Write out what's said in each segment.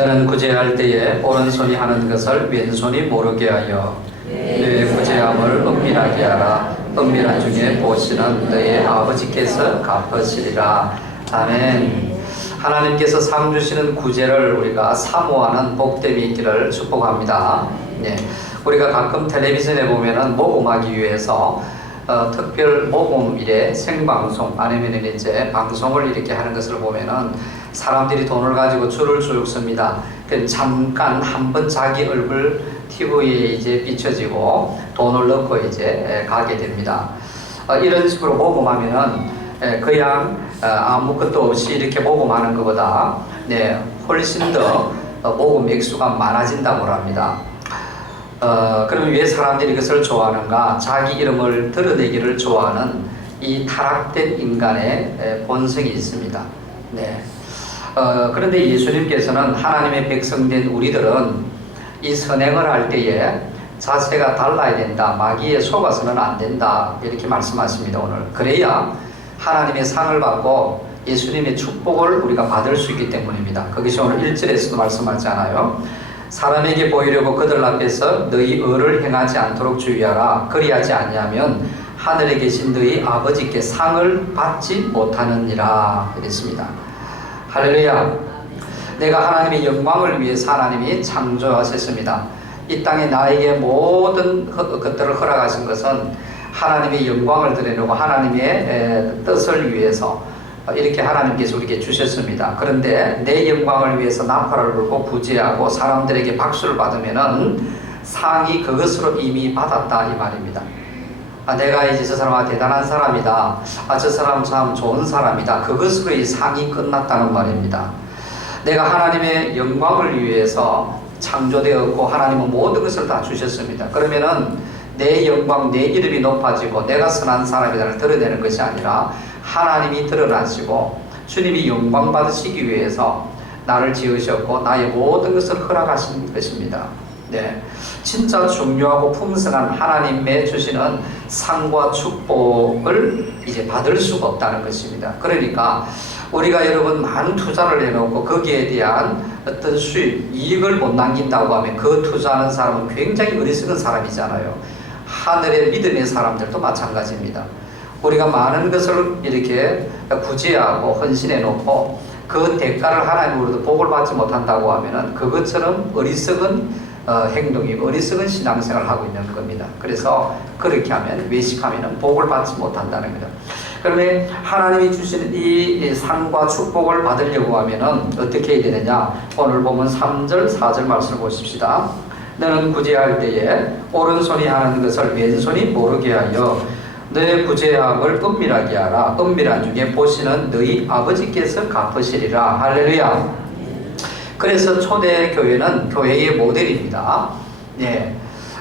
너는 구제할 때에 오른손이 하는 것을 왼손이 모르게 하여 너의 구제함을 은밀하게 하라. 은밀한 중에 보시는 너의 아버지께서 갚으시리라. 아멘. 하나님께서 상 주시는 구제를 우리가 사모하는 복됨이 있기를 축복합니다. 네. 우리가 가끔 텔레비전에 보면은 모금하기 위해서 특별 모금일에 생방송 아니면 이제 방송을 이렇게 하는 것을 보면은 사람들이 돈을 가지고 줄을 쭉 섭니다. 잠깐 한번 자기 얼굴 TV에 이제 비춰지고 돈을 넣고 이제 가게 됩니다. 이런 식으로 모금하면은 그냥 아무것도 없이 이렇게 모금하는 것보다 훨씬 더 모금 액수가 많아진다고 합니다. 그러면 왜 사람들이 이것을 좋아하는가? 자기 이름을 드러내기를 좋아하는 이 타락된 인간의 본성이 있습니다. 그런데 예수님께서는 하나님의 백성된 우리들은 이 선행을 할 때에 자세가 달라야 된다. 마귀에 속아서는 안 된다. 이렇게 말씀하십니다. 오늘. 그래야 하나님의 상을 받고 예수님의 축복을 우리가 받을 수 있기 때문입니다. 거기서 오늘 1절에서도 말씀하잖아요. 사람에게 보이려고 그들 앞에서 너희 의를 행하지 않도록 주의하라. 그리하지 아니하면 하늘에 계신 너희 아버지께 상을 받지 못하느니라. 이랬습니다. 할렐루야. 내가 하나님의 영광을 위해서 하나님이 창조하셨습니다. 이 땅에 나에게 모든 것들을 허락하신 것은 하나님의 영광을 드리려고 하나님의 뜻을 위해서 이렇게 하나님께서 우리에게 주셨습니다. 그런데 내 영광을 위해서 나팔을 불고 구제하고 사람들에게 박수를 받으면은 상이 그것으로 이미 받았다 이 말입니다. 내가 이제 저 사람아 대단한 사람이다. 저 사람 참 좋은 사람이다. 그것으로 이 상이 끝났다는 말입니다. 내가 하나님의 영광을 위해서 창조되었고 하나님은 모든 것을 다 주셨습니다. 그러면은 내 영광, 내 이름이 높아지고 내가 선한 사람이라는 드러내는 것이 아니라 하나님이 드러나시고 주님이 영광 받으시기 위해서 나를 지으셨고 나의 모든 것을 허락하신 것입니다. 진짜 중요하고 풍성한 하나님의 주시는 상과 축복을 이제 받을 수가 없다는 것입니다. 그러니까 우리가 여러분 많은 투자를 해놓고 거기에 대한 어떤 수익, 이익을 못 남긴다고 하면 그 투자하는 사람은 굉장히 어리석은 사람이잖아요. 하늘의 믿음의 사람들도 마찬가지입니다. 우리가 많은 것을 이렇게 구제하고 헌신해 놓고 그 대가를 하나님으로부터 복을 받지 못한다고 하면은 그것처럼 어리석은 행동이 어리석은 신앙생활을 하고 있는 겁니다. 그래서 그렇게 하면 외식하면 복을 받지 못한다는 거죠. 그러면 하나님이 주시는 이 상과 축복을 받으려고 하면은 어떻게 해야 되느냐? 오늘 보면 3절, 4절 말씀을 보십시다. 너는 구제할 때에 오른손이 하는 것을 왼손이 모르게 하여 너의 구제함을 은밀하게 하라. 은밀한 중에 보시는 너희 아버지께서 갚으시리라. 할렐루야. 그래서 초대교회는 교회의 모델입니다.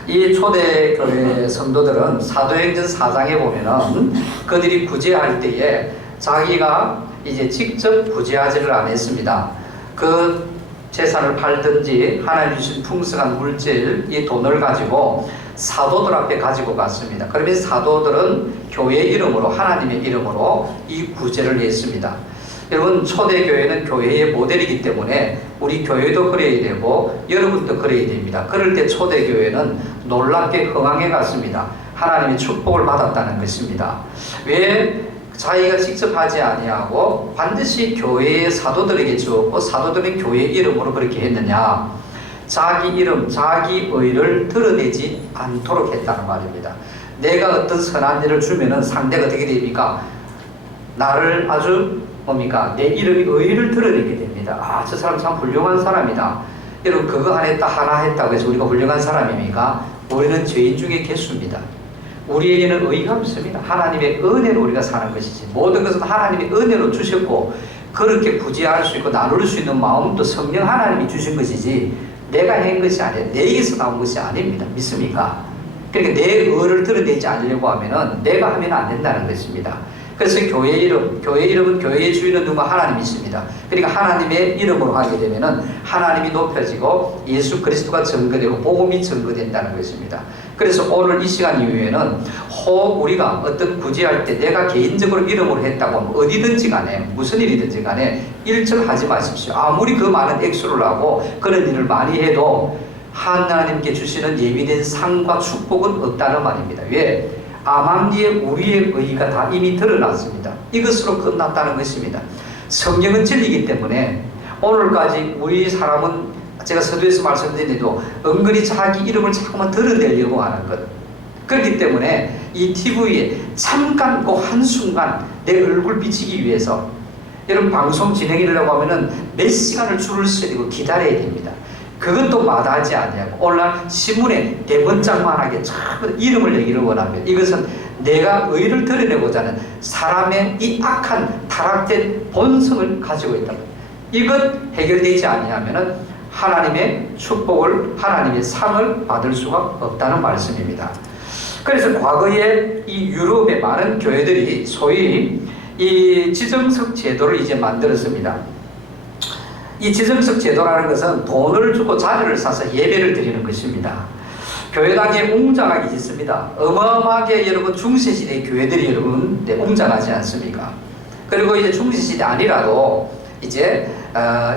이 초대교회 성도들은 사도행전 4장에 보면은 그들이 구제할 때에 자기가 이제 직접 구제하지를 않았습니다. 그 재산을 팔든지 하나님 주신 풍성한 물질, 이 돈을 가지고 사도들 앞에 가지고 갔습니다. 그러면 사도들은 교회 이름으로 하나님의 이름으로 이 구제를 했습니다. 여러분 초대교회는 교회의 모델이기 때문에 우리 교회도 그래야 되고 여러분도 그래야 됩니다. 그럴 때 초대교회는 놀랍게 흥황해 갔습니다. 하나님의 축복을 받았다는 것입니다. 왜 자기가 직접 하지 아니하고 반드시 교회의 사도들에게 주었고 사도들은 교회 이름으로 그렇게 했느냐? 자기 이름, 자기 의를 드러내지 않도록 했다는 말입니다. 내가 어떤 선한 일을 주면은 상대가 어떻게 됩니까? 나를 아주 뭡니까? 내 이름이 의를 드러내게 됩니다. 저 사람 참 훌륭한 사람이다. 여러분 그거 안 했다 하나 했다고 해서 우리가 훌륭한 사람입니까? 우리는 죄인 중에 개수입니다. 우리에게는 의의가 없습니다. 하나님의 은혜로 우리가 사는 것이지 모든 것은 하나님의 은혜로 주셨고 그렇게 구제할 수 있고 나눌 수 있는 마음도 성령 하나님이 주신 것이지 내가 한 것이 아니라 내게서 나온 것이 아닙니다. 믿습니까? 그러니까 내 의를 드러내지 않으려고 하면은 내가 하면 안 된다는 것입니다. 그래서 교회 이름은 교회의 주인은 누가 하나님이십니다. 그러니까 하나님의 이름으로 하게 되면은 하나님이 높여지고 예수 그리스도가 증거되고 복음이 증거된다는 것입니다. 그래서 오늘 이 시간 이후에는 혹 우리가 어떤 구제할 때 내가 개인적으로 이름으로 했다고 하면 어디든지 간에 무슨 일이든지 간에 일절하지 마십시오. 아무리 그 많은 액수를 하고 그런 일을 많이 해도 하나님께 주시는 예비된 상과 축복은 없다는 말입니다. 왜? 암암리에 우리의 의의가 다 이미 드러났습니다. 이것으로 끝났다는 것입니다. 성경은 진리이기 때문에 오늘까지 우리 사람은 제가 서두에서 말씀드린 대로 은근히 자기 이름을 자꾸만 드러내려고 하는 것. 그렇기 때문에 이 TV에 잠깐 그 한순간 내 얼굴 비치기 위해서 여러분 방송 진행하려고 하면은 몇 시간을 줄을 서야 되고 기다려야 됩니다. 그것도 마다하지 아니하고 오늘날 신문에 대문짝만하게 참 이름을 내기를 원합니다. 이것은 내가 의를 드러내고자 하는 사람의 이 악한 타락된 본성을 가지고 있다. 이것 해결되지 아니하면은 하나님의 축복을, 하나님의 상을 받을 수가 없다는 말씀입니다. 그래서 과거에 이 유럽의 많은 교회들이 소위 이 지정석 제도를 이제 만들었습니다. 이 지정석 제도라는 것은 돈을 주고 자리를 사서 예배를 드리는 것입니다. 교회당에 웅장하게 짓습니다. 어마어마하게 여러분 중세시대 교회들이 여러분 웅장하지 않습니까? 그리고 이제 중세시대 아니라도 이제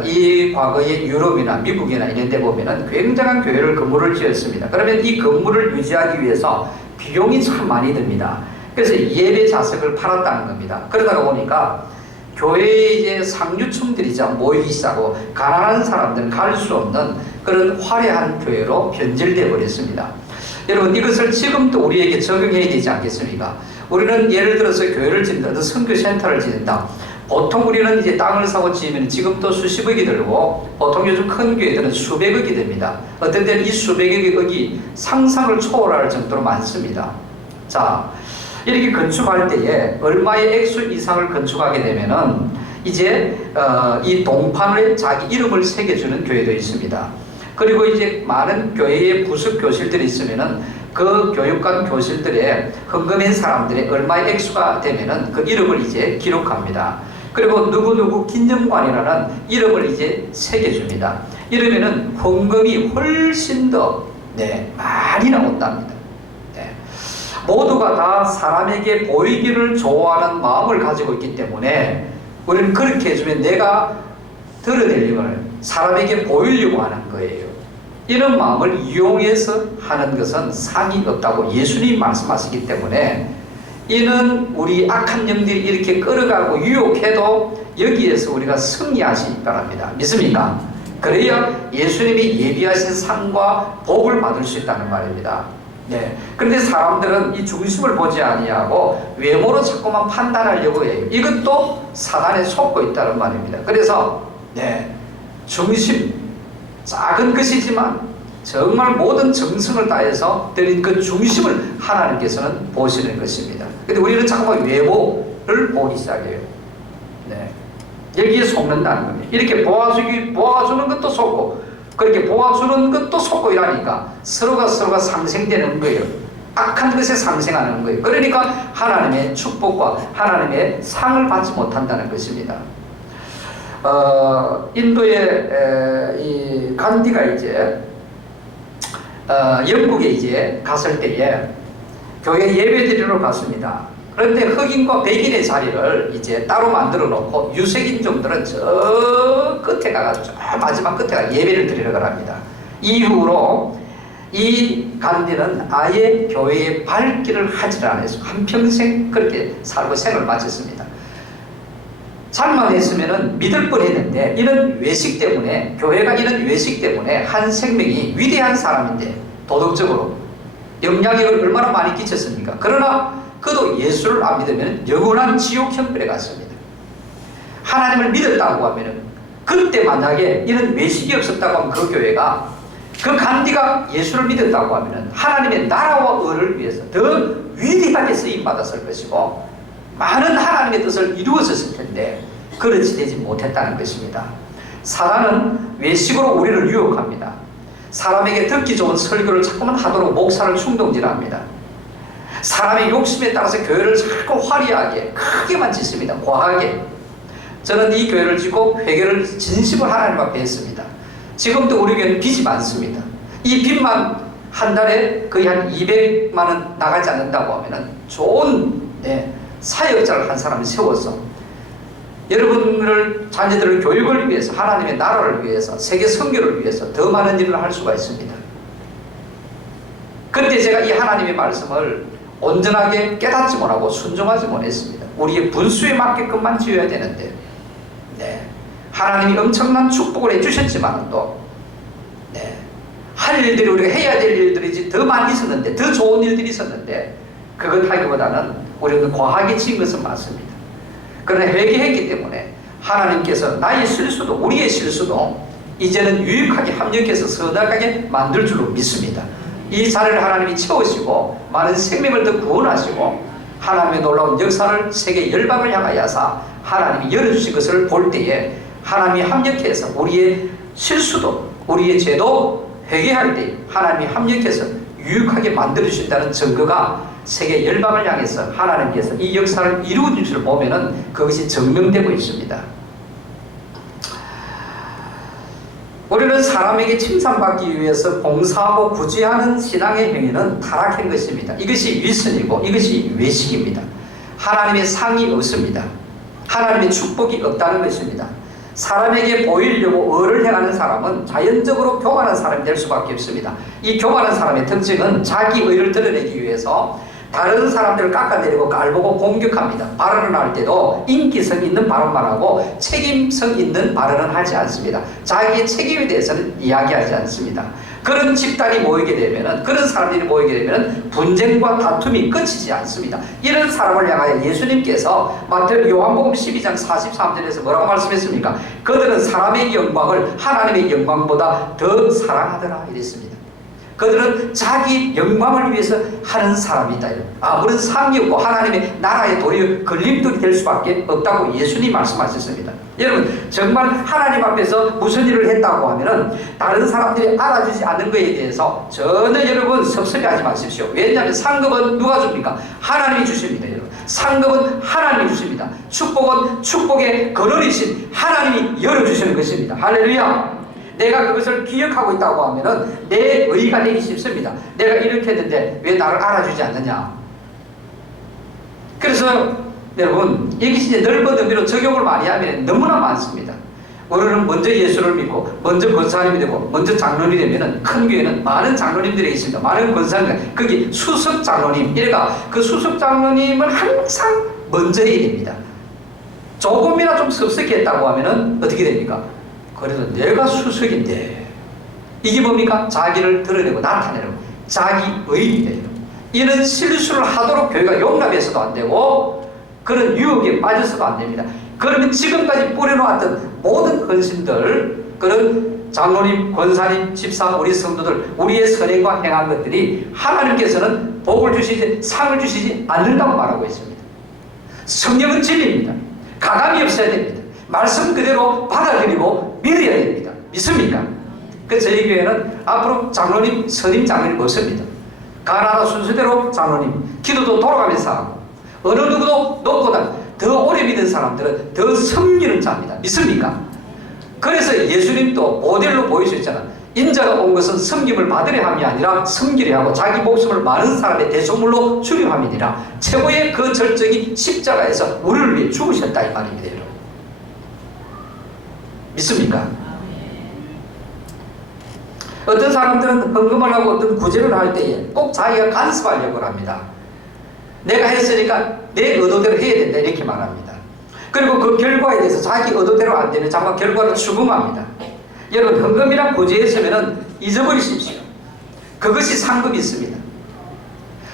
이 과거의 유럽이나 미국이나 이런 데 보면은 굉장한 교회를 건물을 지었습니다. 그러면 이 건물을 유지하기 위해서 비용이 참 많이 듭니다. 그래서 예배 좌석을 팔았다는 겁니다. 그러다가 보니까 교회에 이제 상류층들이 모이기 시작하고 가난한 사람들은 갈 수 없는 그런 화려한 교회로 변질되어 버렸습니다. 여러분 이것을 지금도 우리에게 적용해야 되지 않겠습니까? 우리는 예를 들어서 교회를 짓는다, 선교센터를 짓는다. 보통 우리는 이제 땅을 사고 지으면 지금도 수십억이 들고 보통 요즘 큰 교회들은 수백억이 됩니다. 어떤 때는 이 수백억이 상상을 초월할 정도로 많습니다. 자, 이렇게 건축할 때에 얼마의 액수 이상을 건축하게 되면은 이제 이 동판에 자기 이름을 새겨주는 교회도 있습니다. 그리고 이제 많은 교회의 부속 교실들이 있으면은 그 교육관 교실들에 헌금한 사람들의 얼마의 액수가 되면은 그 이름을 이제 기록합니다. 그리고 누구누구 기념관이라는 이름을 이제 새겨줍니다. 이러면은 헌금이 훨씬 더 많이 나온답니다. 모두가 다 사람에게 보이기를 좋아하는 마음을 가지고 있기 때문에 우리는 그렇게 해주면 내가 드러내려고 하는, 사람에게 보이려고 하는 거예요. 이런 마음을 이용해서 하는 것은 상이 없다고 예수님이 말씀하시기 때문에 이는 우리 악한 영들이 이렇게 끌어가고 유혹해도 여기에서 우리가 승리하시기 바랍니다. 믿습니까? 그래야 예수님이 예비하신 상과 복을 받을 수 있다는 말입니다. 그런데 사람들은 이 중심을 보지 아니하고 외모로 자꾸만 판단하려고 해요. 이것도 사단에 속고 있다는 말입니다. 그래서 중심, 작은 것이지만 정말 모든 정성을 다해서 드린 그 중심을 하나님께서는 보시는 것입니다. 근데 우리는 자꾸만 외모를 보기 시작해요. 여기에 속는다는 겁니다. 이렇게 보아주는 것도 속고 그렇게 보아주는 것도 속고 이러니까 서로가 상생되는 거예요. 악한 것에 상생하는 거예요. 그러니까 하나님의 축복과 하나님의 상을 받지 못한다는 것입니다. 인도의 이 간디가 이제 영국에 이제 갔을 때에 교회 예배드리러 갔습니다. 그런데 흑인과 백인의 자리를 이제 따로 만들어 놓고 유색인종들은 저 끝에 가가지고 저 마지막 끝에 가 예배를 드리러 가랍니다. 이후로 이 간디는 아예 교회에 발길을 하지 않았어요. 한평생 그렇게 살고 생을 마쳤습니다. 잘만 했으면 믿을 뻔했는데 이런 외식 때문에, 교회가 이런 외식 때문에 한 생명이 위대한 사람인데 도덕적으로 영향력을 얼마나 많이 끼쳤습니까? 그러나 그도 예수를 안 믿으면 영원한 지옥 형벌에 갔습니다. 하나님을 믿었다고 하면 그때 만약에 이런 외식이 없었다고 하면 그 교회가, 그 간디가 예수를 믿었다고 하면 하나님의 나라와 의를 위해서 더 위대하게 쓰임받았을 것이고 많은 하나님의 뜻을 이루었을 텐데 그렇지 되지 못했다는 것입니다. 사단은 외식으로 우리를 유혹합니다. 사람에게 듣기 좋은 설교를 자꾸만 하도록 목사를 충동질합니다. 사람의 욕심에 따라서 교회를 자꾸 화려하게 크게만 짓습니다. 과하게. 저는 이 교회를 짓고 회개를 진심으로 하나님 앞에 했습니다. 지금도 우리 교회는 빚이 많습니다. 이 빚만 한 달에 거의 한 200만 원 나가지 않는다고 하면은 좋은 사역자를 한 사람을 세워서 여러분들 자녀들의 교육을 위해서, 하나님의 나라를 위해서, 세계 선교를 위해서 더 많은 일을 할 수가 있습니다. 그런데 제가 이 하나님의 말씀을 온전하게 깨닫지 못하고 순종하지 못했습니다. 우리의 분수에 맞게끔만 지어야 되는데, 하나님이 엄청난 축복을 해주셨지만 또 할 일들이, 우리가 해야 될 일들이 더 많이 있었는데, 더 좋은 일들이 있었는데, 그것 하기보다는 우리는 과하게 지은 것은 맞습니다. 그러나 회개했기 때문에 하나님께서 나의 실수도, 우리의 실수도 이제는 유익하게 합력해서 선악하게 만들 줄로 믿습니다. 이 자리를 하나님이 채우시고 많은 생명을 더 구원하시고 하나님의 놀라운 역사를 세계 열방을 향하여서 하나님이 열어주신 것을 볼 때에 하나님이 합력해서 우리의 실수도, 우리의 죄도 회개할 때 하나님이 합력해서 유익하게 만들어주신다는 증거가 세계 열방을 향해서 하나님께서 이 역사를 이루어준 것을 보면은 그것이 증명되고 있습니다. 우리는 사람에게 칭찬받기 위해서 봉사하고 구제하는 신앙의 행위는 타락한 것입니다. 이것이 위선이고 이것이 외식입니다. 하나님의 상이 없습니다. 하나님의 축복이 없다는 것입니다. 사람에게 보이려고 의를 행하는 사람은 자연적으로 교만한 사람이 될 수밖에 없습니다. 이 교만한 사람의 특징은 자기 의를 드러내기 위해서 다른 사람들을 깎아내리고 깔보고 공격합니다. 발언을 할 때도 인기성 있는 발언만 하고 책임성 있는 발언은 하지 않습니다. 자기의 책임에 대해서는 이야기하지 않습니다. 그런 집단이 모이게 되면은, 그런 사람들이 모이게 되면은 분쟁과 다툼이 끝이지 않습니다. 이런 사람을 향하여 예수님께서 요한복음 12장 43절에서 뭐라고 말씀했습니까? 그들은 사람의 영광을 하나님의 영광보다 더 사랑하더라 이랬습니다. 그들은 자기 영광을 위해서 하는 사람이다. 아무런 상이 없고 하나님의 나라의 도리어 걸림돌이 될 수밖에 없다고 예수님이 말씀하셨습니다. 여러분, 정말 하나님 앞에서 무슨 일을 했다고 하면은 다른 사람들이 알아주지 않는 것에 대해서 전혀 여러분 섭섭해하지 마십시오. 왜냐하면 상급은 누가 줍니까? 하나님이 주십니다. 여러분, 상급은 하나님이 주십니다. 축복은 축복의 근원이신 하나님이 열어주시는 것입니다. 할렐루야. 내가 그것을 기억하고 있다고 하면은 내 의가 되기 쉽습니다. 내가 이렇게 했는데 왜 나를 알아주지 않느냐. 그래서 여러분, 이것이 이제 넓은 의미로 적용을 많이 하면 너무나 많습니다. 우리는 먼저 예수를 믿고 먼저 권사님이 되고 먼저 장로님이 되면은 큰 교회는 많은 장로님들이 있습니다. 많은 권사님, 거기 수석 장로님, 이래가 그 수석 장로님은 항상 먼저 해야 됩니다. 조금이나 좀 섭섭했다고 하면은 어떻게 됩니까? 그래도 내가 수석인데, 이게 뭡니까? 자기를 드러내고 나타내는 자기 의입니다. 이런 실수를 하도록 교회가 용납해서도 안 되고 그런 유혹에 빠져서도 안 됩니다. 그러면 지금까지 뿌려놓았던 모든 헌신들, 그런 장로님, 권사님, 집사, 우리 성도들, 우리의 선행과 행한 것들이 하나님께서는 복을 주시지, 상을 주시지 않는다고 말하고 있습니다. 성령은 진리입니다. 가감이 없어야 됩니다. 말씀 그대로 받아들이고 믿어야 됩니다. 믿습니까? 그래서 저희 교회는 앞으로 장로님, 선임 장로님 없습니다. 가나다 순서대로 장로님, 기도도 돌아가면서 하고, 어느 누구도 높보다 더 오래 믿은 사람들은 더 섬기는 자입니다. 믿습니까? 그래서 예수님도 모델로 보여주셨잖아. 인자가 온 것은 섬김을 받으려 함이 아니라 섬기려 하고 자기 목숨을 많은 사람의 대속물로 주려 함이니라. 최고의 그 절정이 십자가에서 우리를 위해 죽으셨다 이 말입니다. 여러분, 믿습니까? 어떤 사람들은 헌금을 하고 어떤 구제를 할 때에 꼭 자기가 간섭하려고 합니다. 내가 했으니까 내 의도대로 해야 된다 이렇게 말합니다. 그리고 그 결과에 대해서 자기 의도대로 안 되면 자꾸 결과를 추궁합니다. 여러분, 헌금이랑 구제했으면 잊어버리십시오. 그것이 상급이 있습니다.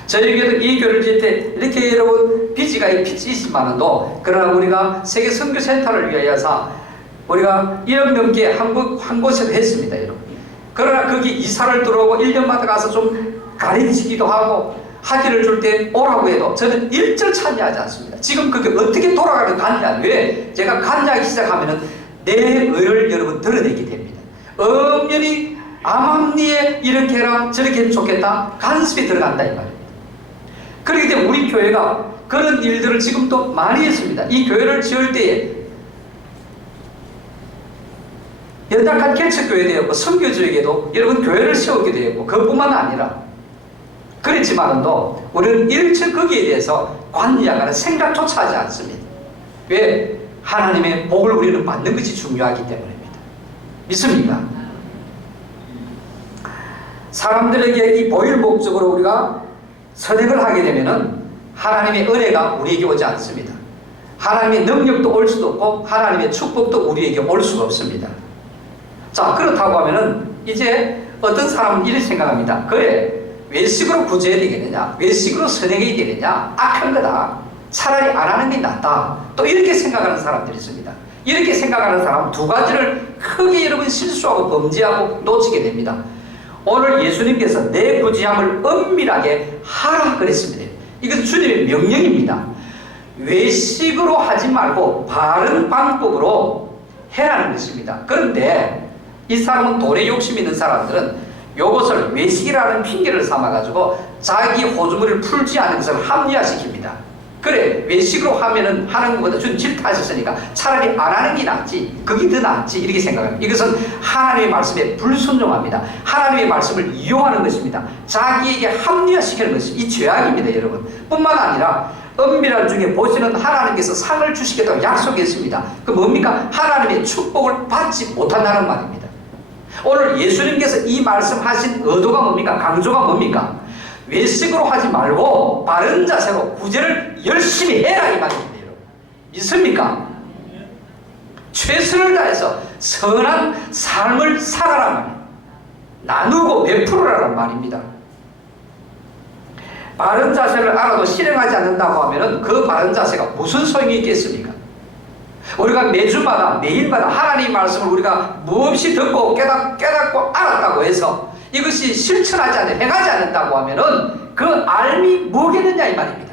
저희 교회도 이 교회를 지을 때 이렇게 여러분 빚이 있지만도, 그러나 우리가 세계 선교센터를 위하여서 우리가 1억 넘게 한 곳에서 했습니다. 여러분. 그러나 거기 이사를 들어오고 1년마다 가서 좀 가르치기도 하고 학위를 줄 때 오라고 해도 저는 일절 참여하지 않습니다. 지금 그게 어떻게 돌아가는 갔냐. 왜? 제가 갔냐기 시작하면은 내 의를 여러분 드러내게 됩니다. 엄연히 암암리에 이렇게 해라 저렇게 하면 좋겠다 간섭이 들어간다 이 말입니다. 그렇기 때문에 우리 교회가 그런 일들을 지금도 많이 했습니다. 이 교회를 지을 때에 연약한 개척교회 되었고 선교지에게도 여러분 교회를 세우게 되었고 그것뿐만 아니라 그렇지만도 우리는 일체 거기에 대해서 관여하는 생각조차 하지 않습니다. 왜? 하나님의 복을 우리는 받는 것이 중요하기 때문입니다. 믿습니까? 사람들에게 이 보일 목적으로 우리가 선행을 하게 되면은 하나님의 은혜가 우리에게 오지 않습니다. 하나님의 능력도 올 수도 없고 하나님의 축복도 우리에게 올 수가 없습니다. 자, 그렇다고 하면은 이제 어떤 사람은 이렇게 생각합니다. 그래, 외식으로 구제해야 되겠느냐? 외식으로 선행해야 되겠느냐? 악한 거다. 차라리 안 하는 게 낫다. 또 이렇게 생각하는 사람들이 있습니다. 이렇게 생각하는 사람은 두 가지를 크게 여러분 실수하고 범죄하고 놓치게 됩니다. 오늘 예수님께서 내 구제함을 엄밀하게 하라 그랬습니다. 이건 주님의 명령입니다. 외식으로 하지 말고 바른 방법으로 해라는 것입니다. 그런데 이 사람은 돈에 욕심 있는 사람들은 이것을 외식이라는 핑계를 삼아가지고 자기 호주머니를 풀지 않은 것을 합리화시킵니다. 그래, 외식으로 하면은 하는 것보다 좀 질타하셨으니까 차라리 안 하는 게 낫지, 그게 더 낫지, 이렇게 생각합니다. 이것은 하나님의 말씀에 불순종합니다. 하나님의 말씀을 이용하는 것입니다. 자기에게 합리화시키는 것이 이 죄악입니다, 여러분. 뿐만 아니라 엄밀한 중에 보시는 하나님께서 상을 주시겠다고 약속했습니다. 그 뭡니까? 하나님의 축복을 받지 못한다는 말입니다. 오늘 예수님께서 이 말씀하신 의도가 뭡니까? 강조가 뭡니까? 외식으로 하지 말고 바른 자세로 구제를 열심히 해라 이 말입니다. 믿습니까? 최선을 다해서 선한 삶을 살아라 말입니다. 나누고 베풀으라는 말입니다. 바른 자세를 알아도 실행하지 않는다고 하면 그 바른 자세가 무슨 소용이 있겠습니까? 우리가 매주마다 매일마다 하나님의 말씀을 우리가 몹시 듣고 깨닫고 알았다고 해서 이것이 실천하지 않는, 행하지 않는다고 하면은 그 알미 뭐겠느냐 이 말입니다.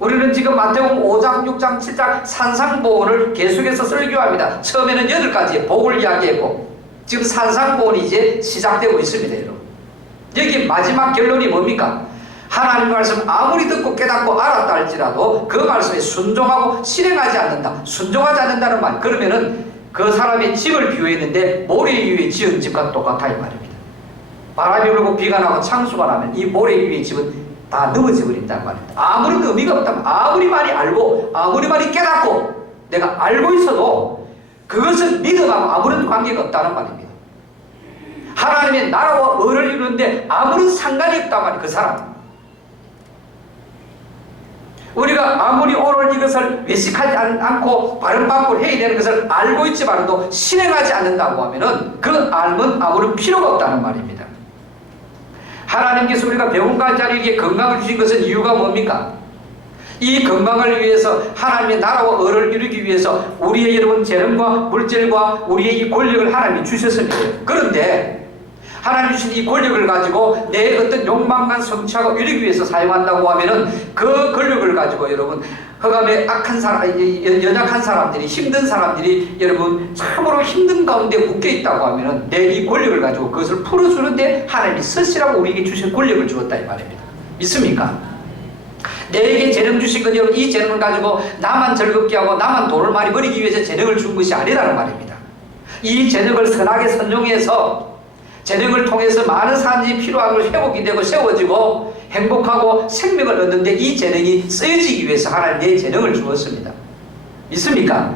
우리는 지금 마태복음 5장, 6장, 7장 산상보훈을 계속해서 설교합니다. 처음에는 8가지의 복을 이야기했고 지금 산상보훈이 이제 시작되고 있습니다. 여러분. 여기 마지막 결론이 뭡니까? 하나님 말씀 아무리 듣고 깨닫고 알았다 할지라도 그 말씀에 순종하고 실행하지 않는다. 순종하지 않는다는 말. 그러면은 그 사람의 집을 비유했는데 모래 위에 지은 집과 똑같아 이 말입니다. 바람이 불고 비가 나고 창수가 나면 이 모래 위에 집은 다 넘어져 버린다는 말입니다. 아무런 의미가 없다면 아무리 많이 알고 아무리 많이 깨닫고 내가 알고 있어도 그것은 믿음하고 아무런 관계가 없다는 말입니다. 하나님의 나라와 의를 이루는데 아무런 상관이 없단 말이에요. 그 사람. 우리가 아무리 오늘 이것을 외식하지 않고 바른 방법을 해야 되는 것을 알고 있지만도 실행하지 않는다고 하면은 그 알면 아무런 필요가 없다는 말입니다. 하나님께서 우리가 병원과 자리에게 건강을 주신 것은 이유가 뭡니까? 이 건강을 위해서 하나님의 나라와 의를 이루기 위해서 우리의 여러분 재능과 물질과 우리의 이 권력을 하나님이 주셨습니다. 그런데 하나님 주신 이 권력을 가지고 내 어떤 욕망만 성취하고 이루기 위해서 사용한다고 하면은 그 권력을 가지고 여러분 흑암의 악한 사람, 연약한 사람들이, 힘든 사람들이 여러분 참으로 힘든 가운데 묶여 있다고 하면은 내 이 권력을 가지고 그것을 풀어주는데 하나님이 쓰시라고 우리에게 주신 권력을 주었다 이 말입니다. 믿습니까? 내게 재능 주신 건 여러분 이 재능을 가지고 나만 즐겁게 하고 나만 돈을 많이 벌이기 위해서 재능을 준 것이 아니라는 말입니다. 이 재능을 선하게 선용해서 재능을 통해서 많은 사람들이 필요한 걸 회복이 되고 세워지고 행복하고 생명을 얻는데 이 재능이 쓰여지기 위해서 하나님 내 재능을 주었습니다. 믿습니까?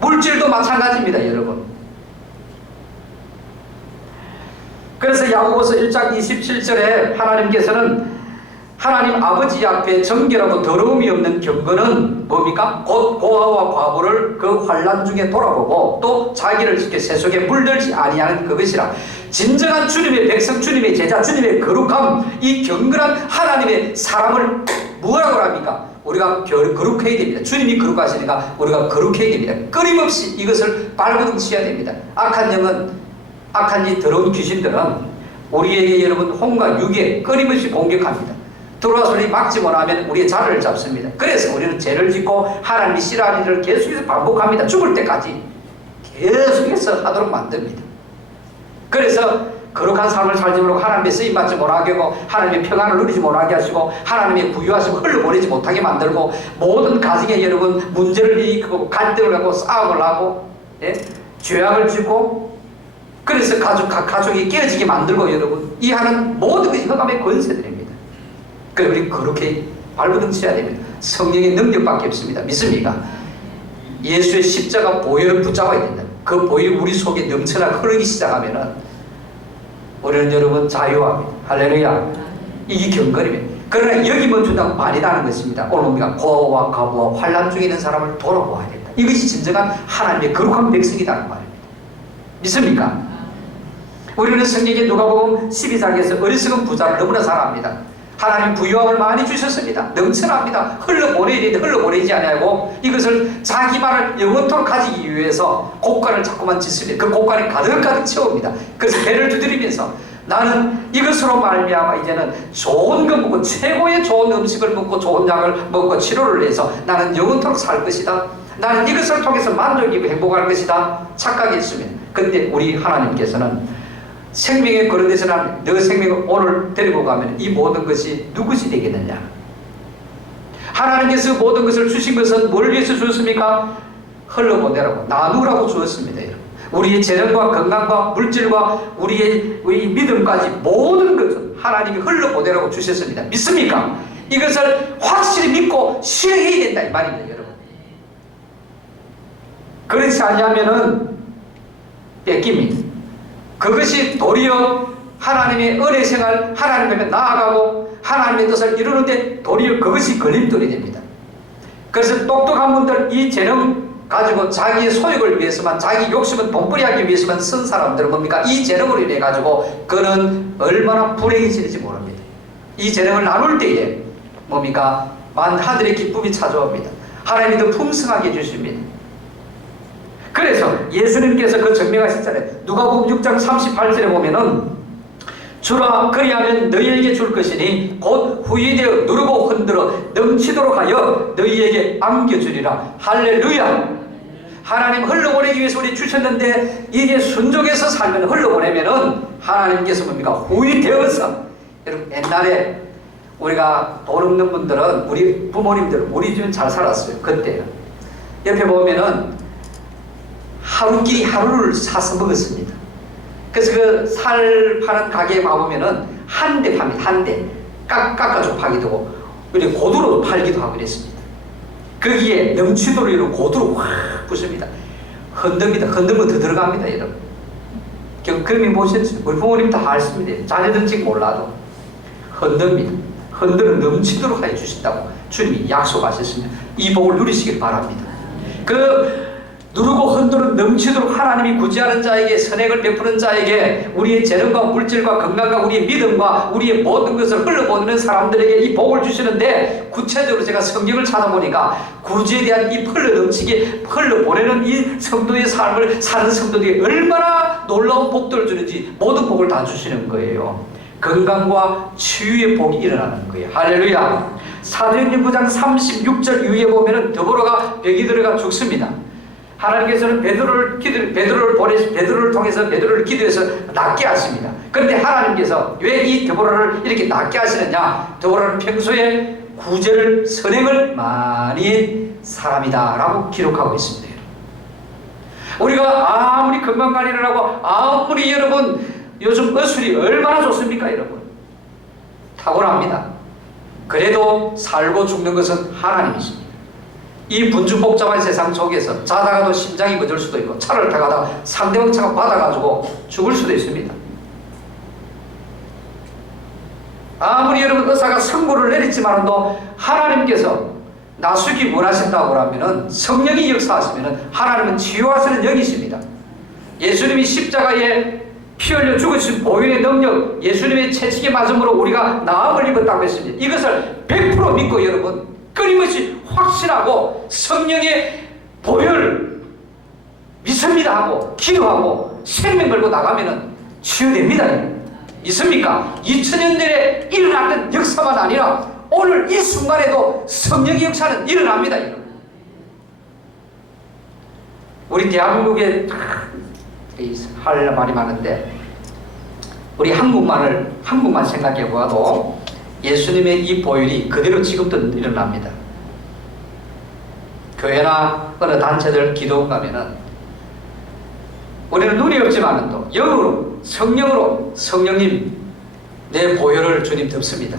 물질도 마찬가지입니다, 여러분. 그래서 야고보서 1장 27절에 하나님께서는 하나님 아버지 앞에 정결하고 더러움이 없는 경건은 뭡니까? 곧 고아와 과부를 그 환난 중에 돌아보고 또 자기를 지켜 세속에 물들지 아니하는 그것이라. 진정한 주님의 백성, 주님의 제자, 주님의 거룩함, 이 경건한 하나님의 사람을 뭐라고 합니까? 우리가 거룩해야 됩니다. 주님이 거룩하시니까 우리가 거룩해야 됩니다. 끊임없이 이것을 발버둥쳐야 됩니다. 악한 영은, 악한 이 더러운 귀신들은 우리에게 여러분 혼과 육에 끊임없이 공격합니다. 들어와서 우리 막지 못하면 우리의 자리를 잡습니다. 그래서 우리는 죄를 짓고 하나님이 싫어하는 일을 계속해서 반복합니다. 죽을 때까지 계속해서 하도록 만듭니다. 그래서 거룩한 삶을 살지 못하고 하나님의 쓰임받지 못하게 하고 하나님의 평안을 누리지 못하게 하시고 하나님의 부유하심을 흘러보내지 못하게 만들고 모든 가정에 여러분 문제를 일으키고 갈등을 하고 싸움을 하고 예? 죄악을 짓고 그래서 가족이 깨어지게 만들고 여러분 이 하는 모든 것이 흑암의 권세들입니다. 그래 우리 그렇게 발버둥쳐야 됩니다. 성령의 능력밖에 없습니다. 믿습니까? 예수의 십자가 보혈을 붙잡아야 된다. 그 보혈이 우리 속에 넘쳐나 흐르기 시작하면은 우리는 여러분 자유합니다. 할렐루야. 이게 경건입니다. 그러나 여기 멈춘다고 말이 나는 것입니다. 오늘 우리가 고아와 과부와 환난 중에 있는 사람을 돌아보아야 된다. 이것이 진정한 하나님의 거룩한 백성이라는 말입니다. 믿습니까? 우리는 성경에 누가복음 12장에서 어리석은 부자를 너무나 잘 압니다. 하나님 부유함을 많이 주셨습니다. 넘쳐납니다. 흘러보내야 되는데 흘러보내지 않냐고 이것을 자기만을 영원토록 가지기 위해서 곡간을 자꾸만 짓습니다. 그 곡간을 가득가득 채웁니다. 그래서 배를 두드리면서 나는 이것으로 말미암아 이제는 좋은 거 먹고 최고의 좋은 음식을 먹고 좋은 약을 먹고 치료를 해서 나는 영원토록 살 것이다. 나는 이것을 통해서 만족이고 행복할 것이다. 착각했습니다. 근데 우리 하나님께서는 생명의 거론에서는 너 생명을 오늘 데리고 가면 이 모든 것이 누구시 되겠느냐? 하나님께서 모든 것을 주신 것은 뭘 위해서 주었습니까? 흘러보내라고 나누라고 주었습니다. 우리의 재능과 건강과 물질과 우리의 믿음까지 모든 것은 하나님이 흘러보내라고 주셨습니다. 믿습니까? 이것을 확실히 믿고 실행해야 된다 이 말입니다. 여러분 그렇지 않으면은 뺏깁니다. 그것이 도리어 하나님의 은혜 생활, 하나님께 나아가고 하나님의 뜻을 이루는데 도리어 그것이 걸림돌이 됩니다. 그래서 똑똑한 분들 이 재능 가지고 자기의 소욕을 위해서만 자기 욕심은 돈벌이하기 위해서만 쓴 사람들은 뭡니까? 이 재능으로 인해 가지고 그는 얼마나 불행해질지 모릅니다. 이 재능을 나눌 때에 뭡니까? 하늘의 기쁨이 찾아옵니다. 하나님이 더 풍성하게 해주십니다. 그래서 예수님께서 그 증명하셨잖아요. 누가복음 6장 38절에 보면은 주라 그리하면 너희에게 줄 것이니 곧 후이되어 누르고 흔들어 넘치도록 하여 너희에게 안겨주리라. 할렐루야. 하나님 흘러보내기 위해서 우리 주셨는데 이게 순종해서 살면 흘러보내면은 하나님께서 뭡니까? 후이되어서 여러분 옛날에 우리가 돈 없는 분들은 우리 부모님들 우리 집은 잘 살았어요. 그때 옆에 보면은 하루끼리 하루를 사서 먹었습니다. 그래서 그 살 파는 가게에 가보면은 한 대 팝니다. 한 대. 깎아서 파기도 하고, 그리고 고두로 팔기도 하고 그랬습니다. 거기에 넘치도록 이런 고두로 확 부습니다. 흔듭니다. 흔들면 더 들어갑니다, 여러분. 경험해 보셨죠? 우리 부모님 다 아십니다. 자녀든지 몰라도. 흔듭니다. 흔들어 넘치도록 하여 주신다고 주님이 약속하셨습니다. 이 복을 누리시길 바랍니다. 누르고 흔들어 넘치도록 하나님이 구제하는 자에게 선행을 베푸는 자에게 우리의 재능과 물질과 건강과 우리의 믿음과 우리의 모든 것을 흘러보내는 사람들에게 이 복을 주시는데 구체적으로 제가 성경을 찾아보니까 구제에 대한 이 흘러넘치게 흘러보내는 이 성도의 삶을 사는 성도들이 얼마나 놀라운 복들을 주는지 모든 복을 다 주시는 거예요. 건강과 치유의 복이 일어나는 거예요. 할렐루야. 사도행전 9장 36절 이후에 보면은 더불어가 벽이 들어가 죽습니다. 하나님께서는 베드로를 통해서 베드로를 기도해서 낫게 하십니다. 그런데 하나님께서 왜 이 드보라를 이렇게 낫게 하시느냐? 드보라는 평소에 구제를 선행을 많이 한 사람이다라고 기록하고 있습니다. 우리가 아무리 건강관리를 하고 아무리 여러분 요즘 의술이 얼마나 좋습니까 여러분? 탁월합니다. 그래도 살고 죽는 것은 하나님이십니다. 이 분주복잡한 세상 속에서 자다가도 심장이 멎을 수도 있고 차를 타다가 상대방 차가 받아가지고 죽을 수도 있습니다. 아무리 여러분 의사가 선고를 내렸지만도 하나님께서 나수기 원하신다고 하면은 성령이 역사하시면은 하나님은 치유하시는 영이십니다. 예수님이 십자가에 피 흘려 죽으신 보혈의 능력, 예수님의 채찍에 맞음으로 우리가 나음을 입었다고 했습니다. 이것을 100% 믿고 여러분 끊임없이 확신하고 성령의 보혈 믿습니다 하고 기도하고 생명 걸고 나가면은 치유됩니다. 믿습니까? 2000년 전에 일어났던 역사만 아니라 오늘 이 순간에도 성령의 역사는 일어납니다. 우리 대한민국에 할 말이 많은데 우리 한국만 생각해 보아도 예수님의 이 보혈이 그대로 지금도 일어납니다. 교회나 어느 단체들 기도원 가면은 우리는 눈이 없지만도 영으로, 성령으로, 성령님 내 보혈을 주님 덮습니다.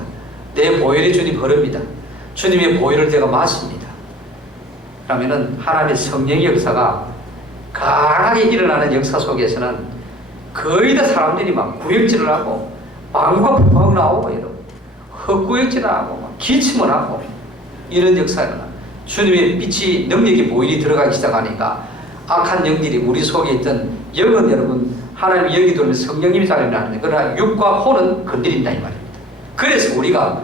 내 보혈이 주님 흐릅니다. 주님의 보혈을 내가 마십니다. 그러면은 하나님의 성령의 역사가 강하게 일어나는 역사 속에서는 거의 다 사람들이 막 구역질을 하고 방구가 펑펑 나오고 이러고 헛구역질을 하고 막 기침을 하고 이런 역사가 일어나. 주님의 빛이 능력이 보혈이 들어가기 시작하니까 악한 영들이 우리 속에 있던 영은 여러분 하나님의 영이 들어오면 성령님이 작용하는데 그러나 육과 혼은 건드린다 이 말입니다. 그래서 우리가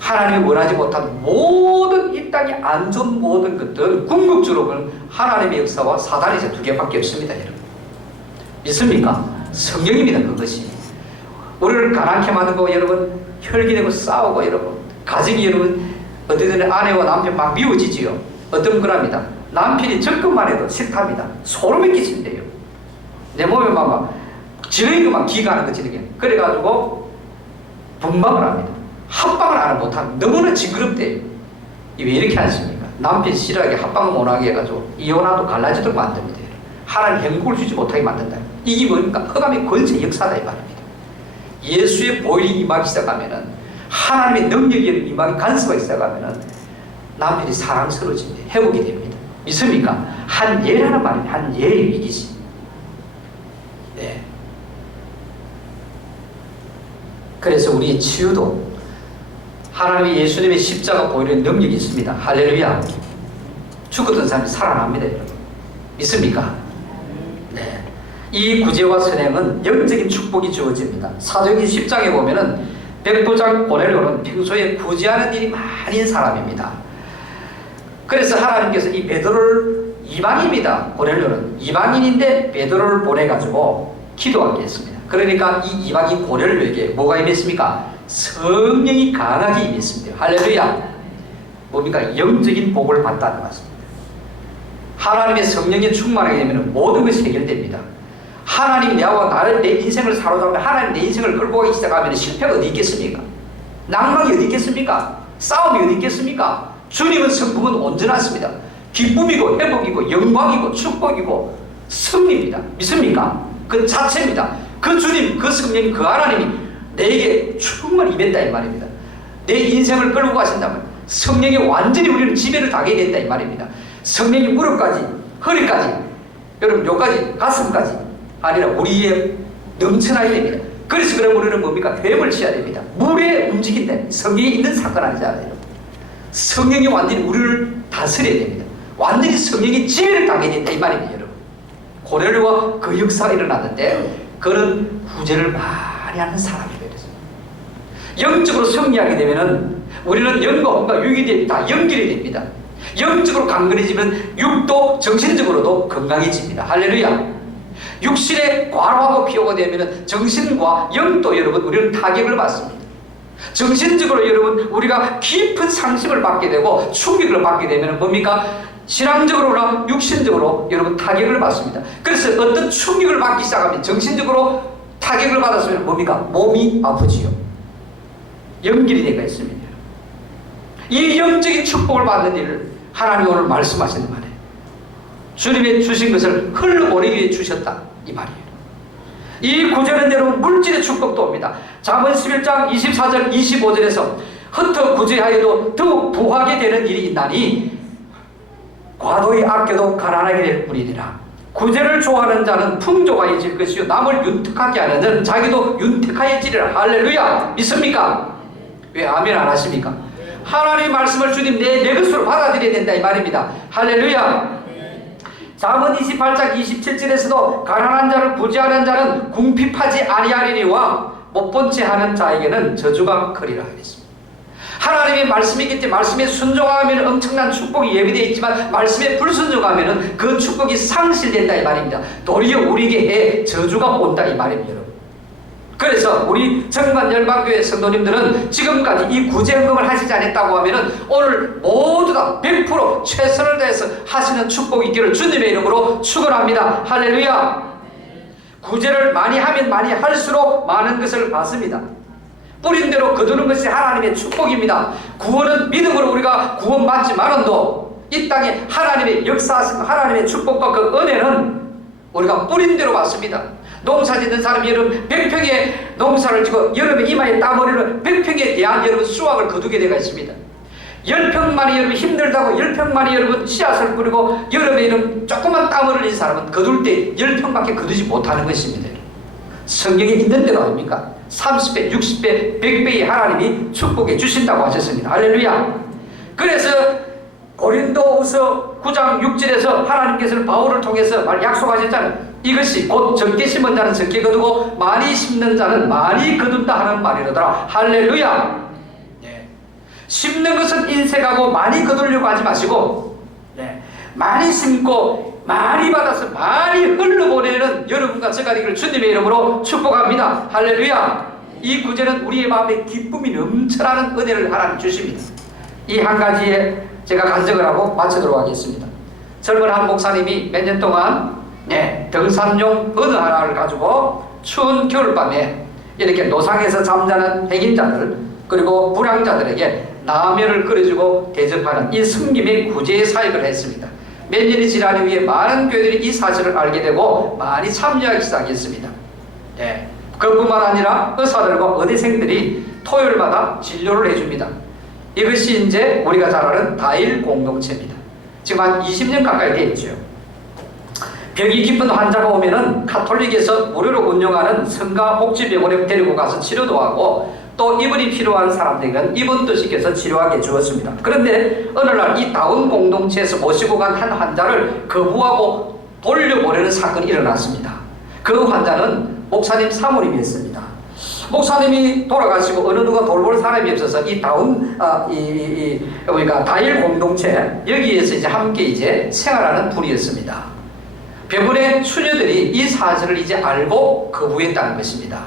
하나님이 원하지 못한 모든 이 땅에 안 좋은 모든 것들 궁극적으로 보면 하나님의 역사와 사단의 두 개밖에 없습니다. 여러분 믿습니까? 성령입니다. 그것이 우리를 가난케 만들고 여러분 혈기내고 싸우고 여러분 가정이 여러분 어떤 아내와 남편 막 미워지지요. 어떤 거랍니다. 남편이 접근만 해도 싫답니다. 소름이 끼친대요. 내 몸에 막 지르는 것만 기가 하는 거 지르게. 그래가지고 분방을 합니다. 합방을 안 못하면 너무나 징그럽대요. 왜 이렇게 하십니까? 남편 싫어하게 합방을 못하게 해가지고 이혼하도 갈라지도록 만듭니다. 하나님 행복을 주지 못하게 만든다. 이게 뭡니까? 흑암의 권세 역사다 이 말입니다. 예수의 보혈이 임하기 시작하면은 하나님의 능력이 임하기 간섭하기 시작하면은 남편이 사랑스러워집니다. 회복이 됩니다. 믿습니까? 한 예라는 말입니다. 한 예의 이기시. 네. 그래서 우리의 치유도 하나님의 예수님의 십자가 보혈의 능력이 있습니다. 할렐루야. 죽었던 사람이 살아납니다. 여러분. 믿습니까? 네. 이 구제와 선행은 영적인 축복이 주어집니다. 사도행전 10장에 보면은 백부장 고넬료는 평소에 구제하는 일이 많은 사람입니다. 그래서 하나님께서 이 베드로를 이방인입니다. 고넬료는 이방인인데 베드로를 보내가지고 기도하게 했습니다. 그러니까 이 이방인 고넬료에게 뭐가 임했습니까? 성령이 강하게 임했습니다. 할렐루야. 뭡니까? 영적인 복을 받다는 것입니다. 하나님의 성령이 충만하게 되면 모든 것이 해결됩니다. 하나님이 나와 나를 내 인생을 사로잡으면 하나님 내 인생을 끌고 가기 시작하면 실패가 어디 있겠습니까? 낭망이 어디 있겠습니까? 싸움이 어디 있겠습니까? 주님은 성품은 온전하십니다. 기쁨이고 회복이고 영광이고 축복이고 승리입니다. 믿습니까? 그 자체입니다. 그 주님, 그 성령님, 그 하나님이 내게 충분히 임했다 이 말입니다. 내 인생을 끌고 가신다면 성령이 완전히 우리는 지배를 당하게 된다 이 말입니다. 성령이 무릎까지, 허리까지, 여러분 요까지, 가슴까지 아니라 우리의 넘쳐나야 됩니다. 그래서 그럼 우리는 뭡니까? 회복을 취해야 됩니다. 물에 움직인다. 성령이 있는 사건 아니잖아요. 성령이 완전히 우리를 다스려야 됩니다. 완전히 성령이 지혜를 당해야 된다 이 말입니다. 여러분 고넬료와 그 역사가 일어났는데 그런 구제를 많이 하는 사람이 되었습니다. 영적으로 승리하게 되면은 우리는 영과 혼과 육이 다 연결이 됩니다. 영적으로 강건해지면 육도 정신적으로도 건강해집니다. 할렐루야. 육신의 과로하고 피로가 되면 정신과 영도 여러분 우리는 타격을 받습니다. 정신적으로 여러분 우리가 깊은 상심을 받게 되고 충격을 받게 되면 뭡니까? 신앙적으로나 육신적으로 여러분 타격을 받습니다. 그래서 어떤 충격을 받기 시작하면 정신적으로 타격을 받았으면 뭡니까? 몸이 아프지요. 연결이 되어 있습니다. 이 영적인 축복을 받는 일을 하나님이 오늘 말씀하시는 말이에요. 주님이 주신 것을 흘러보내기 위해 주셨다 이 말이에요. 이 구절은 여러분 물질의 축복도 옵니다. 잠언 11장 24절 25절에서 흩어 구제하여도 더욱 부하게 되는 일이 있나니 과도히 아껴도 가난하게 될 뿐이니라. 구제를 좋아하는 자는 풍족하여질 것이요 남을 윤택하게 하는 자는 자기도 윤택하여지리라. 할렐루야. 믿습니까? 왜 아멘 안 하십니까? 하나님의 말씀을 주님 내 것으로 받아들여야 된다 이 말입니다. 할렐루야. 잠언 28장 27절에서도 가난한 자를 구제하는 자는 궁핍하지 아니하리니와 못본 채 하는 자에게는 저주가 크리라 하겠습니다. 하나님의 말씀이기 때문에 말씀에 순종하면 엄청난 축복이 예비되어 있지만 말씀에 불순종하면 그 축복이 상실된다 이 말입니다. 도리어 우리에게 저주가 온다 이 말입니다. 여러분. 그래서 우리 정관열방교회 성도님들은 지금까지 이 구제헌금을 하시지 않았다고 하면 오늘 모두 다 100% 최선을 다해서 하시는 축복이 있기를 주님의 이름으로 축원합니다. 할렐루야. 구제를 많이 하면 많이 할수록 많은 것을 받습니다. 뿌린 대로 거두는 것이 하나님의 축복입니다. 구원은 믿음으로 우리가 구원받지만은도 이 땅에 하나님의 역사하신 하나님의 축복과 그 은혜는 우리가 뿌린 대로 받습니다. 농사 짓는 사람이 여러분 100평의 농사를 짓고 여러분 이마에 땀 흘리면 100평에 대한 여러분 수확을 거두게 되어 있습니다. 10평만이 여러분 힘들다고 10평만이 여러분 씨앗을 뿌리고 여러분 이런 조그만 땀을 흘린 사람은 거둘 때 10평밖에 거두지 못하는 것입니다. 성경에 있는 대로 아닙니까? 30배, 60배, 100배의 하나님이 축복해 주신다고 하셨습니다. 할렐루야. 그래서 고린도후서 9장 6절에서 하나님께서는 바울을 통해서 약속하셨잖아요. 이것이 곧 적게 심은 자는 적게 거두고 많이 심는 자는 많이 거둔다 하는 말이로더라. 할렐루야. 네. 심는 것은 인색하고 많이 거두려고 하지 마시고, 네. 많이 심고 많이 받아서 많이 흘러보내는 여러분과 저가 되기를 주님의 이름으로 축복합니다. 할렐루야. 이 구절은 우리의 마음에 기쁨이 넘쳐나는 은혜를 하나님 주십니다. 이 한 가지에 제가 간증을 하고 마치도록 하겠습니다. 젊은 한 목사님이 몇 년 동안 등산용 버너 하나를 가지고 추운 겨울밤에 이렇게 노상에서 잠자는 백인자들 그리고 불황자들에게 라면을 끓여주고 대접하는 이 성김의 구제 사역을 했습니다. 몇 년이 지난 후에 많은 교회들이 이 사실을 알게 되고 많이 참여하기 시작했습니다. 그뿐만 아니라 의사들과 의대생들이 토요일마다 진료를 해줍니다. 이것이 이제 우리가 잘 아는 다일 공동체입니다. 지금 한 20년 가까이 되었죠. 병이 깊은 환자가 오면은 카톨릭에서 무료로 운영하는 성가복지병원에 데리고 가서 치료도 하고 또 입원이 필요한 사람들에게는 입원도 시켜서 치료하게 주었습니다. 그런데 어느 날 이 다운 공동체에서 모시고 간 한 환자를 거부하고 돌려보내는 사건이 일어났습니다. 그 환자는 목사님 사모님이었습니다. 목사님이 돌아가시고 어느 누가 돌볼 사람이 없어서 이 다운 우리가 다일 공동체 여기에서 이제 함께 이제 생활하는 분이었습니다. 병원의 수녀들이 이 사실을 이제 알고 거부했다는 것입니다.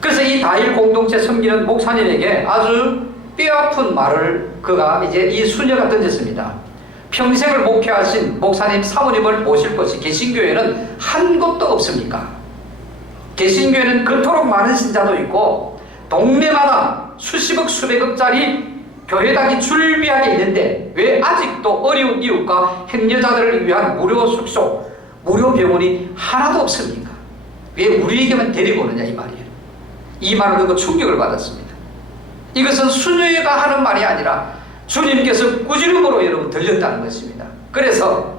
그래서 이 다일 공동체 섬기는 목사님에게 아주 뼈아픈 말을 그가 이제 이 수녀가 던졌습니다. 평생을 목회하신 목사님 사모님을 모실 곳이 개신교회는 한 곳도 없습니까? 개신교회는 그토록 많은 신자도 있고 동네마다 수십억 수백억짜리 교회당이 줄비하게 있는데 왜 아직도 어려운 이웃과 행여자들을 위한 무료 숙소, 무료 병원이 하나도 없습니까? 왜 우리에게만 데리고 오느냐 이 말이에요. 이 말을 듣고 충격을 받았습니다. 이것은 수녀회가 하는 말이 아니라 주님께서 꾸지름으로 여러분 들렸다는 것입니다. 그래서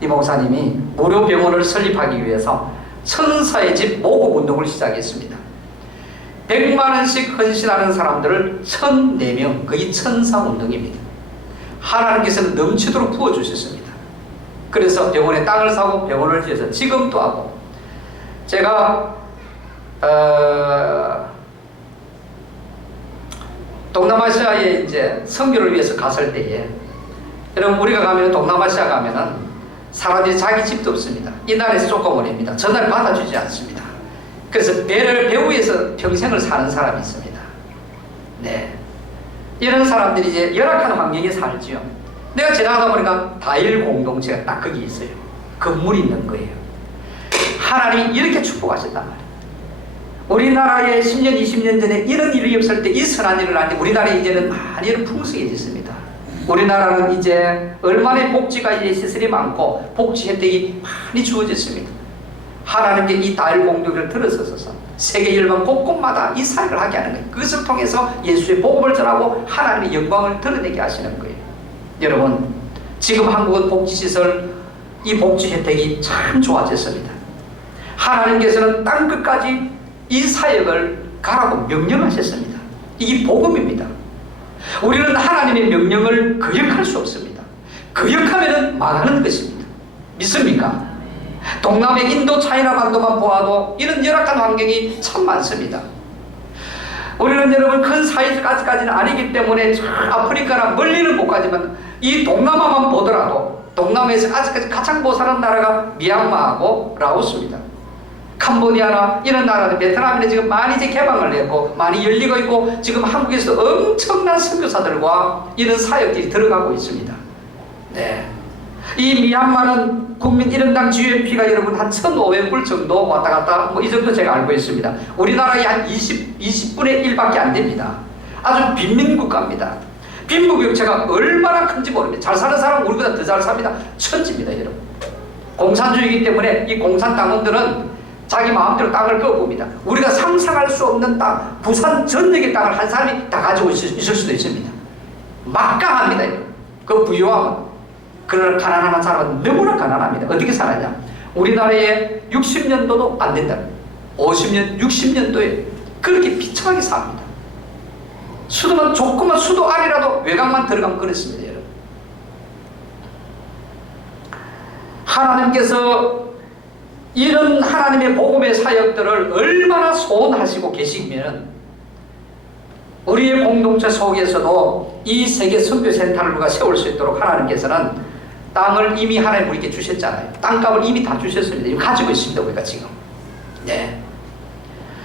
이 목사님이 무료 병원을 설립하기 위해서 천사의 집 모금 운동을 시작했습니다. 100만 원씩 헌신하는 사람들을 1004명, 거의 천사 운동입니다. 하나님께서는 넘치도록 부어주셨습니다. 그래서 병원에 땅을 사고 병원을 지어서 지금도 하고 제가 동남아시아에 이제 선교를 위해서 갔을 때에 여러분 우리가 가면 동남아시아 가면은 사람들이 자기 집도 없습니다. 이 나라에서 조건원입니다. 전화를 받아주지 않습니다. 그래서 배 위에서 평생을 사는 사람이 있습니다. 네. 이런 사람들이 이제 열악한 환경에 살지요. 내가 지나가다 보니까 다일 공동체가 딱 거기 있어요. 건물이 있는 거예요. 하나님이 이렇게 축복하셨단 말이에요. 우리나라에 10년, 20년 전에 이런 일이 없을 때 이 선한 일을 하는데 우리나라에 이제는 많이 풍성해졌습니다. 우리나라는 이제 얼마나 복지가 이제 시설이 많고 복지 혜택이 많이 주어졌습니다. 하나님께 이 다일 공동체를 들어서서 세계 열방 곳곳마다 이 사역을 하게 하는 거예요. 그것을 통해서 예수의 복음을 전하고 하나님의 영광을 드러내게 하시는 거예요. 여러분, 지금 한국은 복지시설, 이 복지 혜택이 참 좋아졌습니다. 하나님께서는 땅끝까지 이 사역을 가라고 명령하셨습니다. 이게 복음입니다. 우리는 하나님의 명령을 거역할 수 없습니다. 거역하면 망하는 것입니다. 믿습니까? 동남의 인도, 차이나 반도만 보아도 이런 열악한 환경이 참 많습니다. 우리는 여러분 큰 사이즈까지는 아니기 때문에 아프리카나 멀리는 못 가지만 이 동남아만 보더라도 동남아에서 아직까지 가장 못 사는 나라가 미얀마하고 라오스입니다. 캄보디아나 이런 나라들, 베트남에 지금 많이 이제 개방을 했고 많이 열리고 있고 지금 한국에서 엄청난 선교사들과 이런 사역들이 들어가고 있습니다. 네. 이 미얀마는 국민 1인당 GNP가 여러분 한 1,500불 정도 왔다 갔다 이 정도 제가 알고 있습니다. 우리나라의 한 20분의 1밖에 안 됩니다. 아주 빈민국가입니다. 빈부격차가 얼마나 큰지 모릅니다. 잘 사는 사람은 우리보다 더 잘 삽니다. 천지입니다, 여러분. 공산주의이기 때문에 이 공산 당원들은 자기 마음대로 땅을 끄어봅니다. 우리가 상상할 수 없는 땅, 부산 전역의 땅을 한 사람이 다 가지고 있을 수도 있습니다. 막강합니다. 그 부유함은. 그러나 가난한 사람은 너무나 가난합니다. 어떻게 살았냐? 우리나라에 60년도도 안 된다. 50년, 60년도에 그렇게 비참하게 삽니다. 수도만 조그만 수도 안이라도 외곽만 들어가면 그렇습니다. 여러분. 하나님께서 이런 하나님의 복음의 사역들을 얼마나 소원하시고 계시면 우리의 공동체 속에서도 이 세계 선교센터를 우리가 세울 수 있도록 하나님께서는 땅을 이미 하나님 우리에게 주셨잖아요. 땅값을 이미 다 주셨습니다. 이거 가지고 있습니다. 우리가 지금. 네.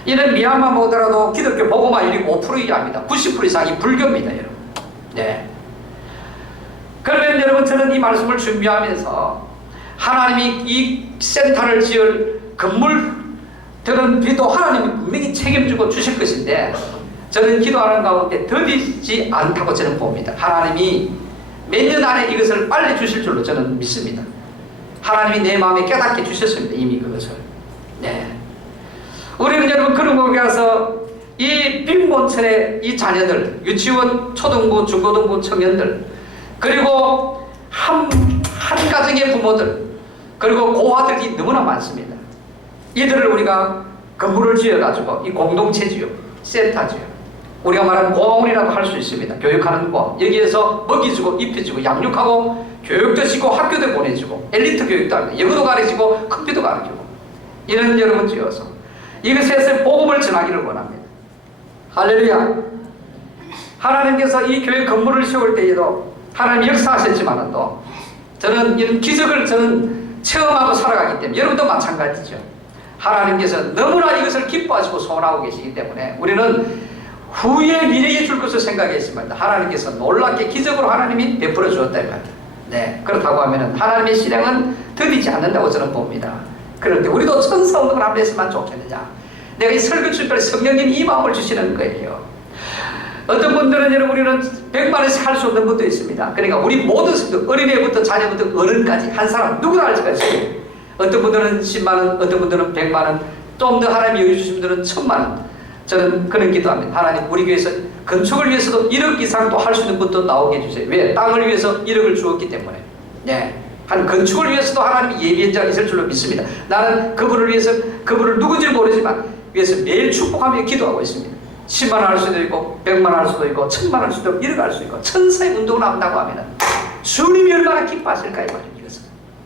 이런 미얀마 보더라도 기독교 복음화율이 5% 이하입니다. 90% 이상이 불교입니다. 여러분. 네. 그러면 여러분 저는 이 말씀을 준비하면서 하나님이 이 센터를 지을 건물들은 비도 하나님이 분명히 책임지고 주실 것인데 저는 기도하는 가운데 더디지 않다고 저는 봅니다. 하나님이 몇 년 안에 이것을 빨리 주실 줄로 저는 믿습니다. 하나님이 내 마음에 깨닫게 주셨습니다. 이미 그것을. 네. 우리는 여러분 그런 곳에 가서 이 빈곤층의 이 자녀들, 유치원, 초등부, 중고등부 청년들, 그리고 한 가정의 부모들, 그리고 고아들이 너무나 많습니다. 이들을 우리가 건물을 지어가지고 이 공동체지요, 센터지요. 우리가 말하는 고아원이라고 할 수 있습니다. 교육하는 고아. 여기에서 먹이주고 입혀주고 양육하고 교육도 시고 학교도 보내주고 엘리트 교육도 하고 영어도 가르치고 컴퓨터 가르치고 이런 여러분 지어서 이것에서 복음을 전하기를 원합니다. 할렐루야. 하나님께서 이 교회 건물을 세울 때에도 하나님 역사하셨지만 또 저는 이런 기적을 저는 체험하고 살아가기 때문에 여러분도 마찬가지죠. 하나님께서 너무나 이것을 기뻐하시고 소원하고 계시기 때문에 우리는 후에 미래에 줄 것을 생각했지만 하나님께서 놀랍게 기적으로 하나님이 베풀어 주었다 이 말이에요. 네, 그렇다고 하면 하나님의 실행은 더디지 않는다고 저는 봅니다. 그런데 우리도 천사 운동을 한번 했으면 좋겠느냐. 내가 이 설교 준비할 성령님이 이 마음을 주시는 거예요. 어떤 분들은 여러분 우리는 100만 원씩 할 수 없는 분도 있습니다. 그러니까 우리 모든 성도 어린애부터 자녀부터 어른까지 한 사람 누구나 할 수가 있어요. 어떤 분들은 10만 원, 어떤 분들은 100만 원, 좀 더 하나님이 여유 주신 분들은 1000만 원. 저는 그런 기도합니다. 하나님 우리 교회에서 건축을 위해서도 1억 이상 또 할 수 있는 분도 나오게 해주세요. 왜? 땅을 위해서 1억을 주었기 때문에. 네. 한 건축을 위해서도 하나님이 예비한 자가 있을 줄로 믿습니다. 나는 그분을 위해서 그분을 누군지 모르지만 위해서 매일 축복하며 기도하고 있습니다. 10만 원 할 수도 있고 100만 원 할 수도 있고 1000만 원 할 수도 있고 1억 할 수 있고 천사의 운동을 한다고 하면 주님이 얼마나 기뻐하실까 이 말입니다.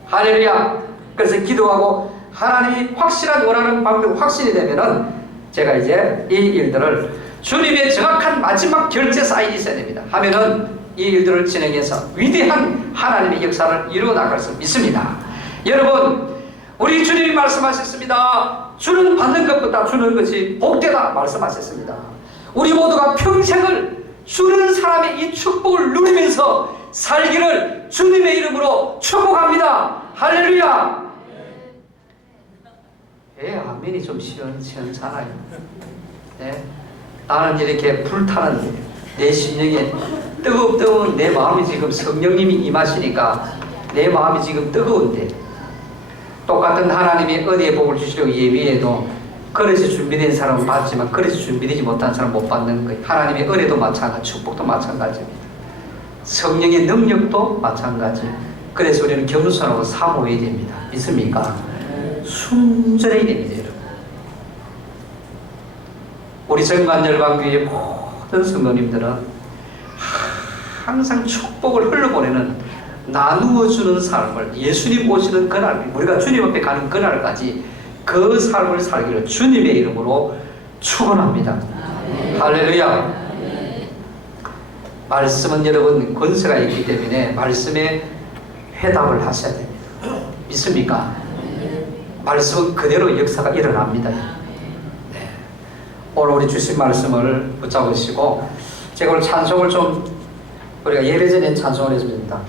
할렐루야. 그래서 기도하고 하나님이 확실한 원하는 방법 확신이 되면은 제가 이제 이 일들을 주님의 정확한 마지막 결제 사인이 있어야 됩니다. 하면은 이 일들을 진행해서 위대한 하나님의 역사를 이루어 나갈 수 믿습니다. 여러분 우리 주님이 말씀하셨습니다. 주는 받는 것보다 주는 것이 복되다 말씀하셨습니다. 우리 모두가 평생을 주는 사람의 이 축복을 누리면서 살기를 주님의 이름으로 축복합니다. 할렐루야. 아멘이 좀 시원찮아요. 네? 나는 이렇게 불타는 내 심령에 뜨거운 내 마음이 지금 성령님이 임하시니까 내 마음이 지금 뜨거운데 똑같은 하나님이 어디에 복을 주시려고 예비해도 그릇이 준비된 사람은 받지만 그릇이 준비되지 못한 사람은 못 받는 거예요. 하나님의 은혜도 마찬가지, 축복도 마찬가지입니다. 성령의 능력도 마찬가지. 그래서 우리는 겸손하고 사모해야 됩니다. 믿습니까? 순전해야 됩니다. 여러분. 우리 정관열방교회 모든 성도님들은 항상 축복을 흘러보내는 나누어주는 삶을 예수님 오시는 그날 우리가 주님 앞에 가는 그날까지 그 삶을 살기를 주님의 이름으로 축원합니다. 할렐루야. 말씀은 여러분 권세가 있기 때문에 말씀에 회답을 하셔야 됩니다. 믿습니까? 말씀은 그대로 역사가 일어납니다. 네. 오늘 우리 주신 말씀을 붙잡으시고 제가 오늘 찬송을 좀 우리가 예배 전에 찬송을 했습니다.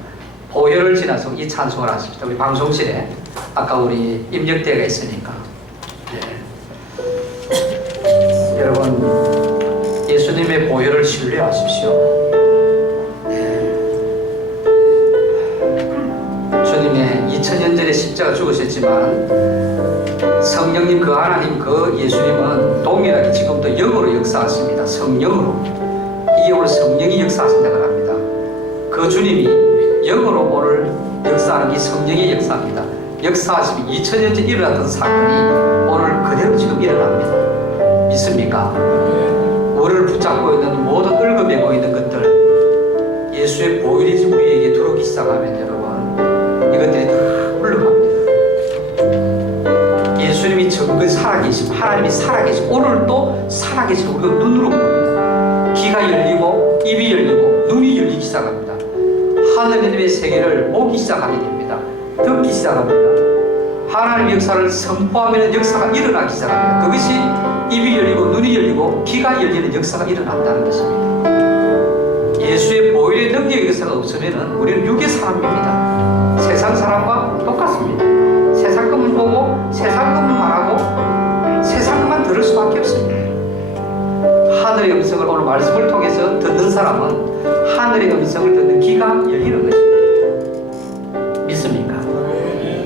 보혈을 지나서 이 찬송을 하십시다. 우리 방송실에 아까 우리 임력대가 있으니까 네. 여러분 예수님의 보혈을 신뢰하십시오. 네. 주님의 2000년 전에 십자가 죽으셨지만 성령님 그 하나님 그 예수님은 동일하게 지금도 영으로 역사하십니다. 성령으로. 이게 오늘 성령이 역사하신다고 합니다. 그 주님이 영으로 오늘 역사하는 게 성령의 역사입니다. 역사하시면 2000년 전 일어났던 사건이 오늘 그대로 지금 일어납니다. 믿습니까? 우리를 붙잡고 있는 모든 얽어매고 있는 것들 예수의 보혈이 우리에게 들어오기 시작하면 여러분 이것들이 다 흘러갑니다. 예수님이 정말 살아계심, 하나님이 살아계심, 오늘도 살아계심 우리가 눈으로 봅니다. 귀가 열리고 입이 열리고 눈이 열리기 시작합니다. 하느님의 세계를 보기 시작하게 됩니다. 듣기 시작합니다. 하나님의 역사를 선포하면 역사가 일어나기 시작합니다. 그것이 입이 열리고 눈이 열리고 귀가 열리는 역사가 일어난다는 것입니다. 예수의 보혈의 능력의 역사가 없으면 우리는 육의 사람입니다. 세상 사람과 똑같습니다. 세상 것만 보고 세상 것만 말하고 세상 것만 들을 수밖에 없습니다. 하늘의 음성을 오늘 말씀을 통해서 듣는 사람은 하늘의 음성을 듣는 귀가 열리는 것입니다. 믿습니까?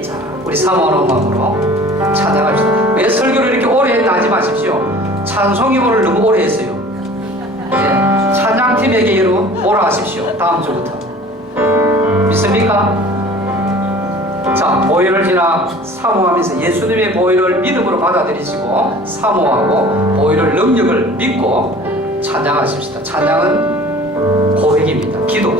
자, 우리 사모하는 마음으로 찬양합시다. 왜 설교를 이렇게 오래 했나 하지 마십시오. 찬송이 오늘 너무 오래 했어요. 찬양팀에게로 오라 하십시오. 다음 주부터. 믿습니까? 자, 보혈을 지나 사모하면서 예수님의 보혈을 믿음으로 받아들이시고 사모하고 보혈의 능력을 믿고 찬양하십시다. 찬양은 고백입니다. 기도,